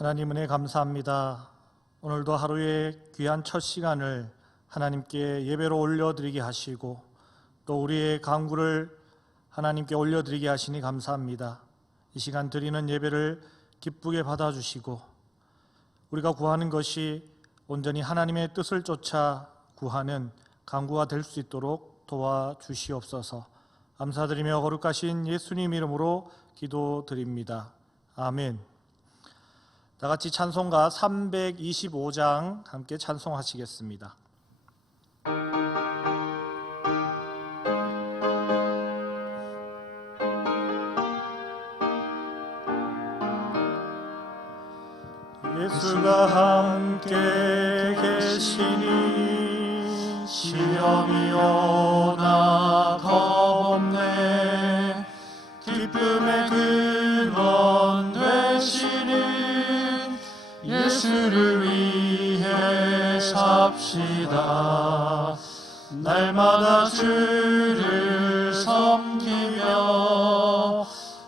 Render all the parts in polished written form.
하나님 은혜 감사합니다. 오늘도 하루의 귀한 첫 시간을 하나님께 예배로 올려드리게 하시고 또 우리의 간구를 하나님께 올려드리게 하시니 감사합니다. 이 시간 드리는 예배를 기쁘게 받아주시고 우리가 구하는 것이 온전히 하나님의 뜻을 쫓아 구하는 간구가 될 수 있도록 도와주시옵소서. 감사드리며 거룩하신 예수님 이름으로 기도드립니다. 아멘. 다 같이 찬송가 325장 함께 찬송하시겠습니다. 예수가 함께 계시니 시험이 오나 겁없네. 기쁨의 근원 되시니 예수를 위해 삽시다. 날마다 주를 섬기며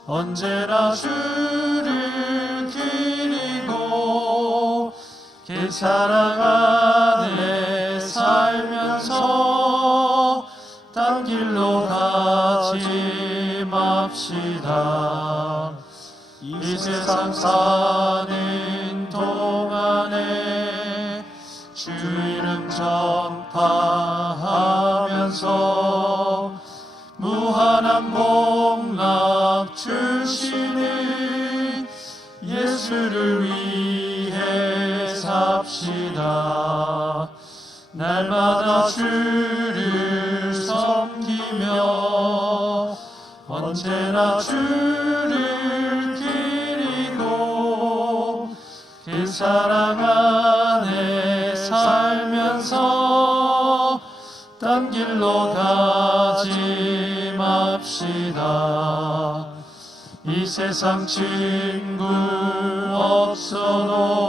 언제나 주를 기리고 그 사랑 안에 살면서 딴 길로 가지 맙시다. 이 세상 사는 동안에 주 이름 전파하면서 무한한 복락 주시는 예수를 위해 삽시다. 날마다 주를 섬기며 언제나 주를 기리고 그 사랑 안에 살면서 딴 길로 가지 맙시다. 이 세상 친구 없어도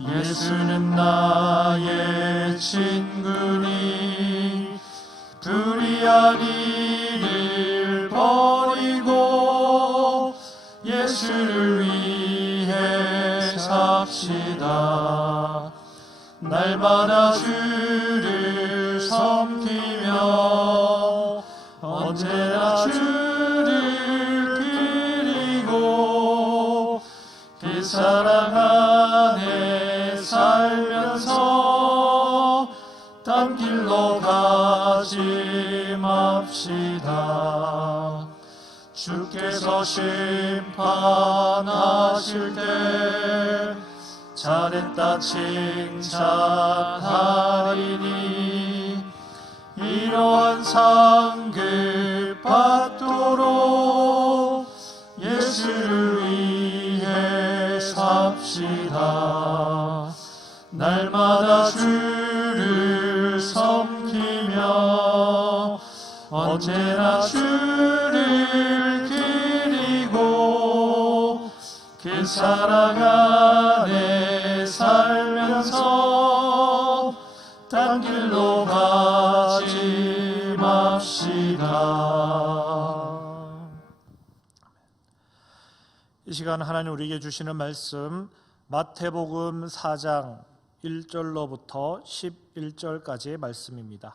예수는 나의 친구니 불의한 일을 버리고 예수를 위해 삽시다. 날마다 주를 섬기며 언제나 주를 기리고 그 사랑 안에 살면서 딴 길로 가지 맙시다. 주께서 심판하실 때 잘했다 칭찬하리니 이러한 상급 받도록 예수를 위해 삽시다. 날마다 주를 섬기며 언제나 주를 기리고 그 사랑 안에 살면서 딴 길로 가지 맙시다. 이 시간 하나님 우리에게 주시는 말씀 마태복음 4장 1절로부터 11절까지의 말씀입니다.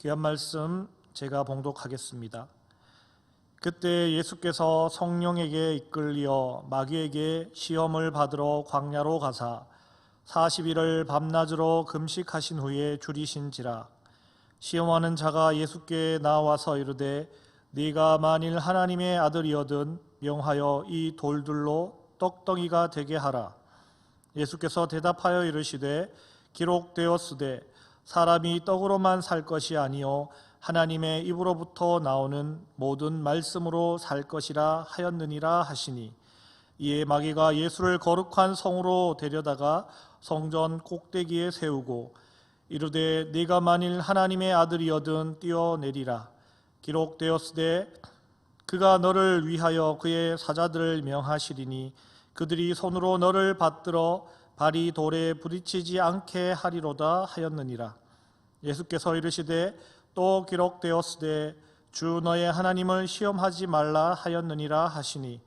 귀한 말씀 제가 봉독하겠습니다. 그때 예수께서 성령에게 이끌려 마귀에게 시험을 받으러 광야로 가사 40일을 밤낮으로 금식하신 후에 줄이신지라. 시험하는 자가 예수께 나와서 이르되 네가 만일 하나님의 아들이거든 명하여 이 돌들로 떡덩이가 되게 하라. 예수께서 대답하여 이르시되 기록되었으되 사람이 떡으로만 살 것이 아니요 하나님의 입으로부터 나오는 모든 말씀으로 살 것이라 하였느니라 하시니 이에 마귀가 예수를 거룩한 성으로 데려다가 성전 꼭대기에 세우고 이르되 네가 만일 하나님의 아들이거든 뛰어내리라. 기록되었으되 그가 너를 위하여 그의 사자들을 명하시리니 그들이 손으로 너를 받들어 발이 돌에 부딪히지 않게 하리로다 하였느니라. 예수께서 이르시되 또 기록되었으되 주 너의 하나님을 시험하지 말라 하였느니라 하시니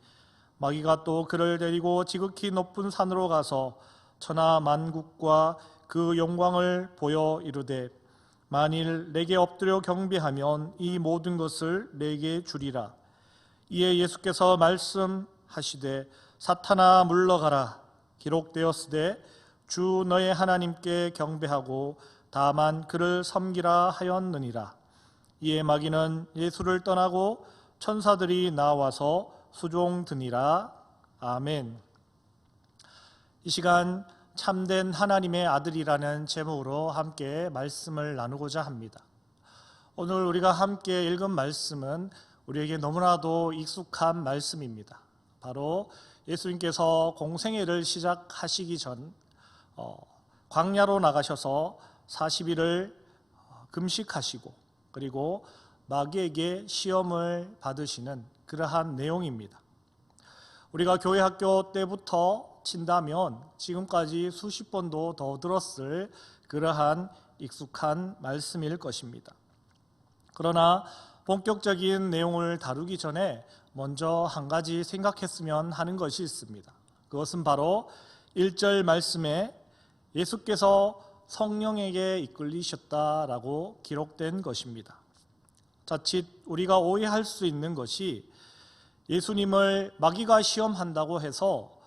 마귀가 또 그를 데리고 지극히 높은 산으로 가서 천하 만국과 그 영광을 보여 이르되 만일 내게 엎드려 경배하면 이 모든 것을 내게 주리라. 이에 예수께서 말씀하시되 사탄아 물러가라. 기록되었으되 주 너의 하나님께 경배하고 다만 그를 섬기라 하였느니라. 이에 마귀는 예수를 떠나고 천사들이 나와서 수종드니라. 아멘. 이 시간 참된 하나님의 아들이라는 제목으로 함께 말씀을 나누고자 합니다. 오늘 우리가 함께 읽은 말씀은 우리에게 너무나도 익숙한 말씀입니다. 바로 예수님께서 공생애를 시작하시기 전 광야로 나가셔서 40일을 금식하시고 그리고 마귀에게 시험을 받으시는 그러한 내용입니다. 우리가 교회 학교 때부터 친다면 지금까지 수십 번도 더 들었을 그러한 익숙한 말씀일 것입니다. 그러나 본격적인 내용을 다루기 전에 먼저 한 가지 생각했으면 하는 것이 있습니다. 그것은 바로 1절 말씀에 예수께서 성령에게 이끌리셨다라고 기록된 것입니다. 자칫 우리가 오해할 수 있는 것이 예수님을 마귀가 시험한다고 해서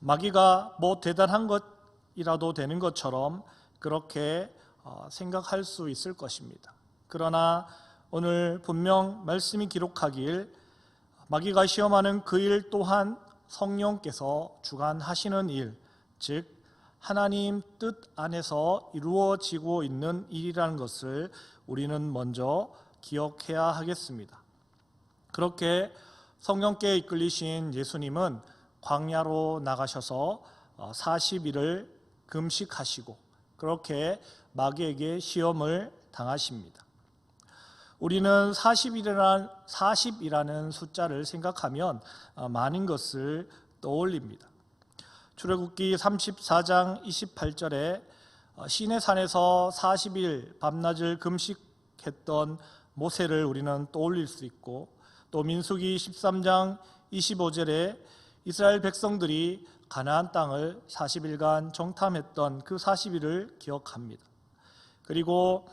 마귀가 뭐 대단한 것이라도 되는 것처럼 그렇게 생각할 수 있을 것입니다. 그러나 오늘 분명 말씀이 기록하길 마귀가 시험하는 그 일 또한 성령께서 주관하시는 일, 즉 하나님 뜻 안에서 이루어지고 있는 일이라는 것을 우리는 먼저 기억해야 하겠습니다. 그렇게 성령께 이끌리신 예수님은 광야로 나가셔서 40일을 금식하시고 그렇게 마귀에게 시험을 당하십니다. 우리는 40이라는 숫자를 생각하면 많은 것을 떠올립니다. 출애굽기 34장 28절에 시내산에서 40일 밤낮을 금식했던 모세를 우리는 떠올릴 수 있고, 또 민수기 13장 25절에 이스라엘 백성들이 가나안 땅을 40일간 정탐했던 그 40일을 기억합니다. 그리고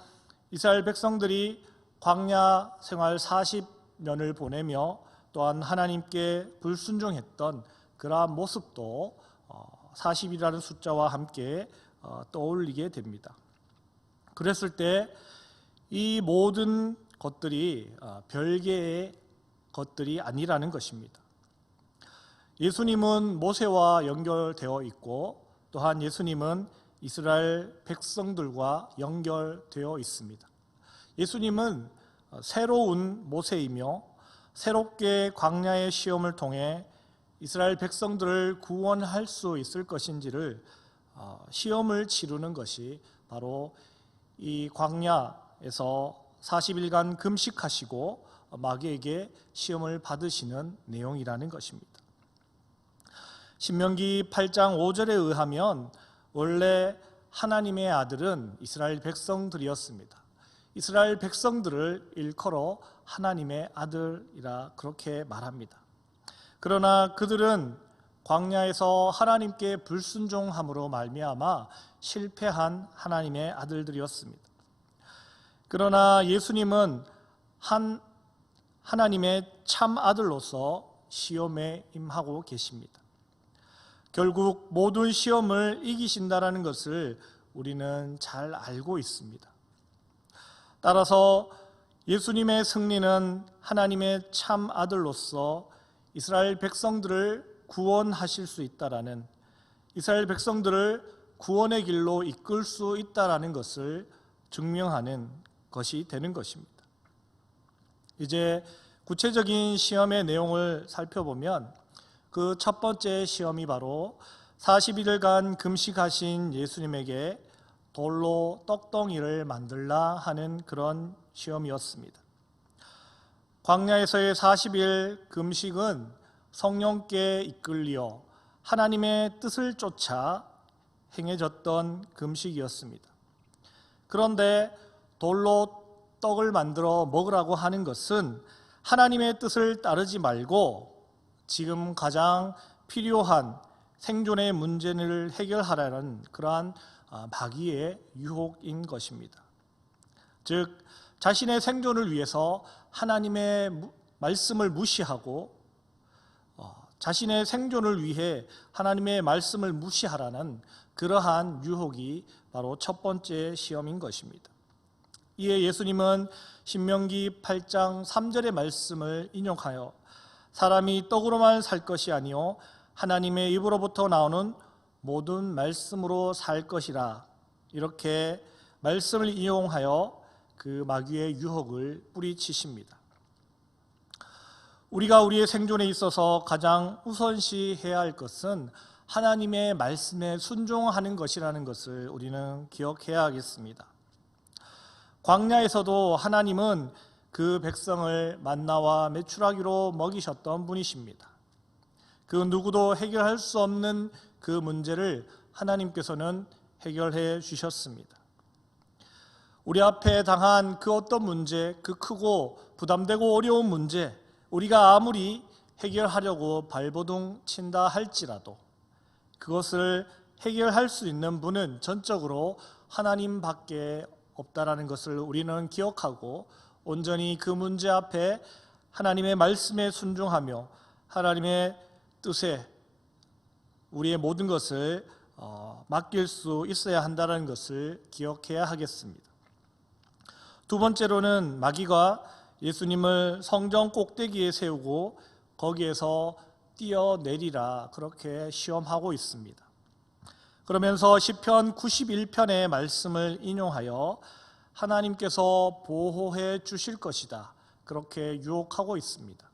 이스라엘 백성들이 광야 생활 40년을 보내며 또한 하나님께 불순종했던 그러한 모습도 40이라는 숫자와 함께 떠올리게 됩니다. 그랬을 때 이 모든 것들이 별개의 것들이 아니라는 것입니다. 예수님은 모세와 연결되어 있고 또한 예수님은 이스라엘 백성들과 연결되어 있습니다. 예수님은 새로운 모세이며 새롭게 광야의 시험을 통해 이스라엘 백성들을 구원할 수 있을 것인지를 시험을 치르는 것이 바로 이 광야에서 40일간 금식하시고 마귀에게 시험을 받으시는 내용이라는 것입니다. 신명기 8장 5절에 의하면 원래 하나님의 아들은 이스라엘 백성들이었습니다. 이스라엘 백성들을 일컬어 하나님의 아들이라 그렇게 말합니다. 그러나 그들은 광야에서 하나님께 불순종함으로 말미암아 실패한 하나님의 아들들이었습니다. 그러나 예수님은 하나님의 참 아들로서 시험에 임하고 계십니다. 결국 모든 시험을 이기신다라는 것을 우리는 잘 알고 있습니다. 따라서 예수님의 승리는 하나님의 참 아들로서 이스라엘 백성들을 구원하실 수 있다라는, 이스라엘 백성들을 구원의 길로 이끌 수 있다라는 것을 증명하는 것이 되는 것입니다. 이제 구체적인 시험의 내용을 살펴보면 그 첫 번째 시험이 바로 40일간 금식하신 예수님에게 돌로 떡덩이를 만들라 하는 그런 시험이었습니다. 광야에서의 40일 금식은 성령께 이끌려 하나님의 뜻을 쫓아 행해졌던 금식이었습니다. 그런데 돌로 떡을 만들어 먹으라고 하는 것은 하나님의 뜻을 따르지 말고 지금 가장 필요한 생존의 문제를 해결하라는 그러한 마귀의 유혹인 것입니다. 즉 자신의 생존을 위해서 하나님의 말씀을 무시하고 자신의 생존을 위해 하나님의 말씀을 무시하라는 그러한 유혹이 바로 첫 번째 시험인 것입니다. 이에 예수님은 신명기 8장 3절의 말씀을 인용하여 사람이 떡으로만 살 것이 아니요 하나님의 입으로부터 나오는 모든 말씀으로 살 것이라, 이렇게 말씀을 인용하여 그 마귀의 유혹을 뿌리치십니다. 우리가 우리의 생존에 있어서 가장 우선시해야 할 것은 하나님의 말씀에 순종하는 것이라는 것을 우리는 기억해야 하겠습니다. 광야에서도 하나님은 그 백성을 만나와 메추라기로 먹이셨던 분이십니다. 그 누구도 해결할 수 없는 그 문제를 하나님께서는 해결해 주셨습니다. 우리 앞에 당한 그 어떤 문제, 그 크고 부담되고 어려운 문제, 우리가 아무리 해결하려고 발버둥 친다 할지라도 그것을 해결할 수 있는 분은 전적으로 하나님밖에 없다라는 것을 우리는 기억하고 온전히 그 문제 앞에 하나님의 말씀에 순종하며 하나님의 뜻에 우리의 모든 것을 맡길 수 있어야 한다는 것을 기억해야 하겠습니다. 두 번째로는 마귀가 예수님을 성전 꼭대기에 세우고 거기에서 뛰어내리라 그렇게 시험하고 있습니다. 그러면서 시편 91편의 말씀을 인용하여 하나님께서 보호해 주실 것이다 그렇게 유혹하고 있습니다.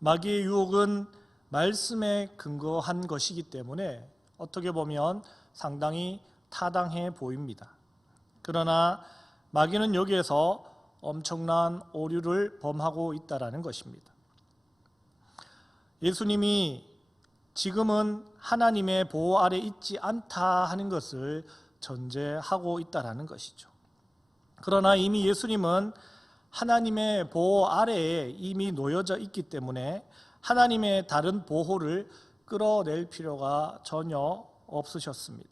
마귀의 유혹은 말씀에 근거한 것이기 때문에 어떻게 보면 상당히 타당해 보입니다. 그러나 마귀는 여기에서 엄청난 오류를 범하고 있다는 것입니다. 예수님이 지금은 하나님의 보호 아래 있지 않다 하는 것을 전제하고 있다는 것이죠. 그러나 이미 예수님은 하나님의 보호 아래에 이미 놓여져 있기 때문에 하나님의 다른 보호를 끌어낼 필요가 전혀 없으셨습니다.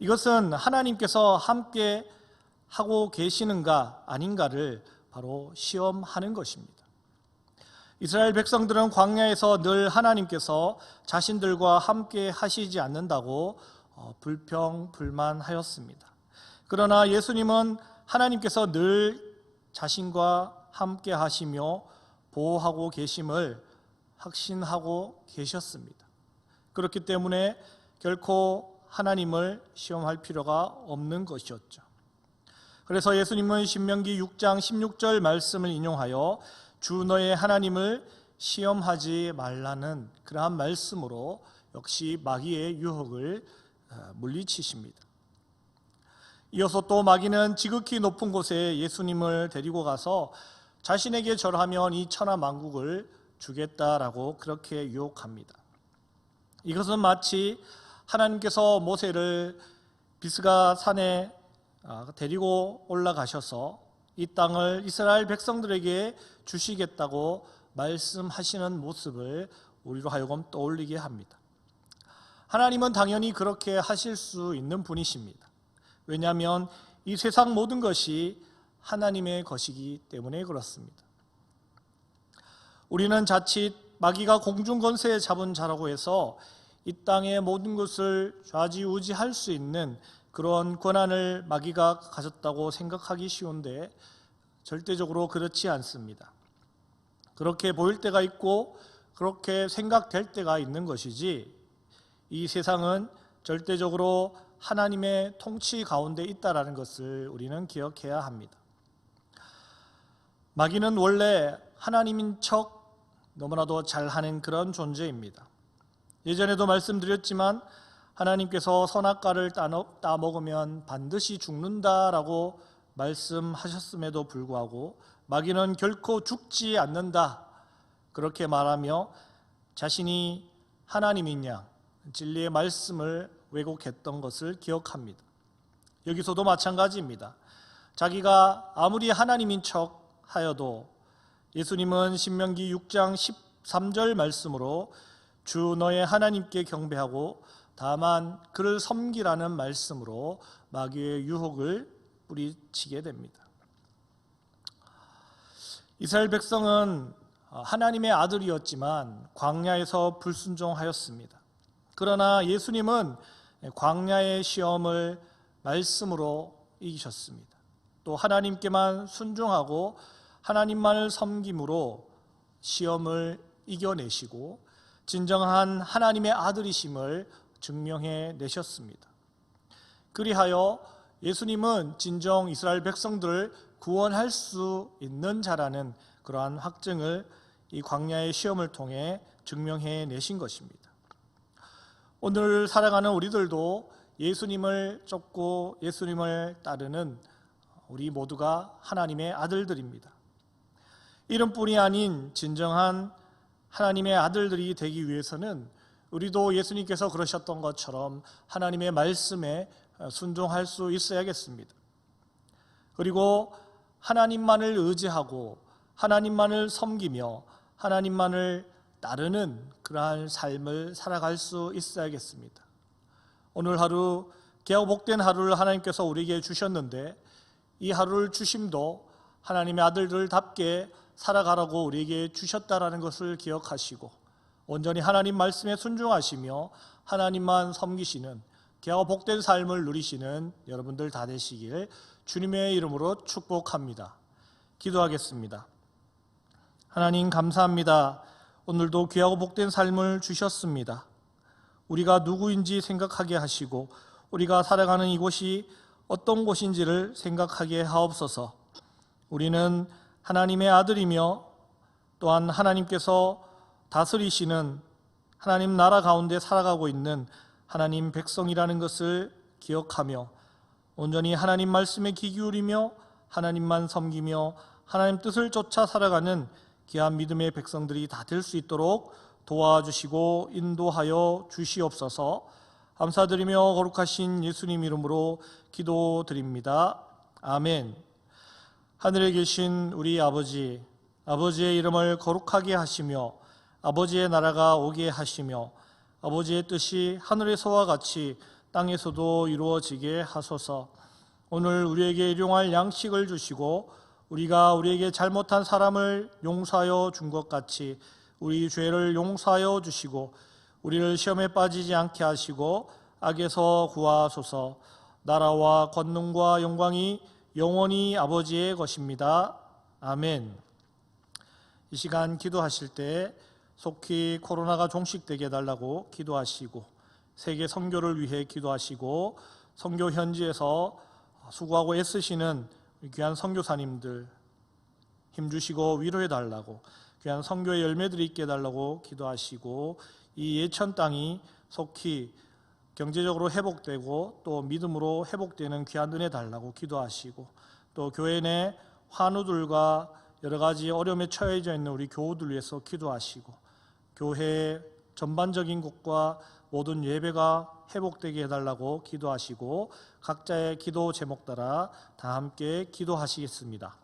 이것은 하나님께서 함께 하고 계시는가 아닌가를 바로 시험하는 것입니다. 이스라엘 백성들은 광야에서 늘 하나님께서 자신들과 함께 하시지 않는다고 불평불만하였습니다. 그러나 예수님은 하나님께서 늘 자신과 함께 하시며 보호하고 계심을 확신하고 계셨습니다. 그렇기 때문에 결코 하나님을 시험할 필요가 없는 것이었죠. 그래서 예수님은 신명기 6장 16절 말씀을 인용하여 주 너의 하나님을 시험하지 말라는 그러한 말씀으로 역시 마귀의 유혹을 물리치십니다. 이어서 또 마귀는 지극히 높은 곳에 예수님을 데리고 가서 자신에게 절하면 이 천하 만국을 주겠다라고 그렇게 유혹합니다. 이것은 마치 하나님께서 모세를 비스가 산에 데리고 올라가셔서 이 땅을 이스라엘 백성들에게 주시겠다고 말씀하시는 모습을 우리로 하여금 떠올리게 합니다. 하나님은 당연히 그렇게 하실 수 있는 분이십니다. 왜냐하면 이 세상 모든 것이 하나님의 것이기 때문에 그렇습니다. 우리는 자칫 마귀가 공중권세에 잡은 자라고 해서 이 땅의 모든 것을 좌지우지할 수 있는 그런 권한을 마귀가 가졌다고 생각하기 쉬운데 절대적으로 그렇지 않습니다. 그렇게 보일 때가 있고 그렇게 생각될 때가 있는 것이지 이 세상은 절대적으로 하나님의 통치 가운데 있다는 것을 우리는 기억해야 합니다. 마귀는 원래 하나님인 척 너무나도 잘하는 그런 존재입니다. 예전에도 말씀드렸지만 하나님께서 선악과를 따먹으면 반드시 죽는다라고 말씀하셨음에도 불구하고 마귀는 결코 죽지 않는다 그렇게 말하며 자신이 하나님인 양 진리의 말씀을 왜곡했던 것을 기억합니다. 여기서도 마찬가지입니다. 자기가 아무리 하나님인 척 하여도 예수님은 신명기 6장 13절 말씀으로 주 너의 하나님께 경배하고 다만 그를 섬기라는 말씀으로 마귀의 유혹을 뿌리치게 됩니다. 이스라엘 백성은 하나님의 아들이었지만 광야에서 불순종하였습니다. 그러나 예수님은 광야의 시험을 말씀으로 이기셨습니다. 또 하나님께만 순종하고 하나님만을 섬김으로 시험을 이겨내시고 진정한 하나님의 아들이심을 증명해 내셨습니다. 그리하여 예수님은 진정 이스라엘 백성들을 구원할 수 있는 자라는 그러한 확증을 이 광야의 시험을 통해 증명해 내신 것입니다. 오늘 살아가는 우리들도 예수님을 쫓고 예수님을 따르는 우리 모두가 하나님의 아들들입니다. 이름뿐이 아닌 진정한 하나님의 아들들이 되기 위해서는 우리도 예수님께서 그러셨던 것처럼 하나님의 말씀에 순종할 수 있어야겠습니다. 그리고 하나님만을 의지하고 하나님만을 섬기며 하나님만을 따르는 그러한 삶을 살아갈 수 있어야겠습니다. 오늘 하루 귀하고 복된 하루를 하나님께서 우리에게 주셨는데 이 하루를 주심도 하나님의 아들들답게 살아가라고 우리에게 주셨다라는 것을 기억하시고 온전히 하나님 말씀에 순종하시며 하나님만 섬기시는 귀하고 복된 삶을 누리시는 여러분들 다 되시길 주님의 이름으로 축복합니다. 기도하겠습니다. 하나님 감사합니다. 오늘도 귀하고 복된 삶을 주셨습니다. 우리가 누구인지 생각하게 하시고 우리가 살아가는 이곳이 어떤 곳인지를 생각하게 하옵소서. 우리는 하나님의 아들이며 또한 하나님께서 다스리시는 하나님 나라 가운데 살아가고 있는 하나님 백성이라는 것을 기억하며 온전히 하나님 말씀에 귀 기울이며 하나님만 섬기며 하나님 뜻을 쫓아 살아가는 귀한 믿음의 백성들이 다 될 수 있도록 도와주시고 인도하여 주시옵소서. 감사드리며 거룩하신 예수님 이름으로 기도드립니다. 아멘. 하늘에 계신 우리 아버지, 아버지의 이름을 거룩하게 하시며 아버지의 나라가 오게 하시며 아버지의 뜻이 하늘에서와 같이 땅에서도 이루어지게 하소서. 오늘 우리에게 일용할 양식을 주시고 우리가 우리에게 잘못한 사람을 용서하여 준 것 같이 우리 죄를 용서하여 주시고 우리를 시험에 빠지지 않게 하시고 악에서 구하소서. 나라와 권능과 영광이 영원히 아버지의 것입니다. 아멘. 이 시간 기도하실 때 속히 코로나가 종식되게 해달라고 기도하시고 세계 선교를 위해 기도하시고 선교 현지에서 수고하고 애쓰시는 귀한 선교사님들 힘주시고 위로해달라고 귀한 선교의 열매들이 있게 해달라고 기도하시고 이 예천 땅이 속히 경제적으로 회복되고 또 믿음으로 회복되는 귀한 은혜 달라고 기도하시고 또 교회 내 환우들과 여러 가지 어려움에 처해져 있는 우리 교우들 위해서 기도하시고 교회 전반적인 것과 모든 예배가 회복되게 해달라고 기도하시고 각자의 기도 제목 따라 다 함께 기도하시겠습니다.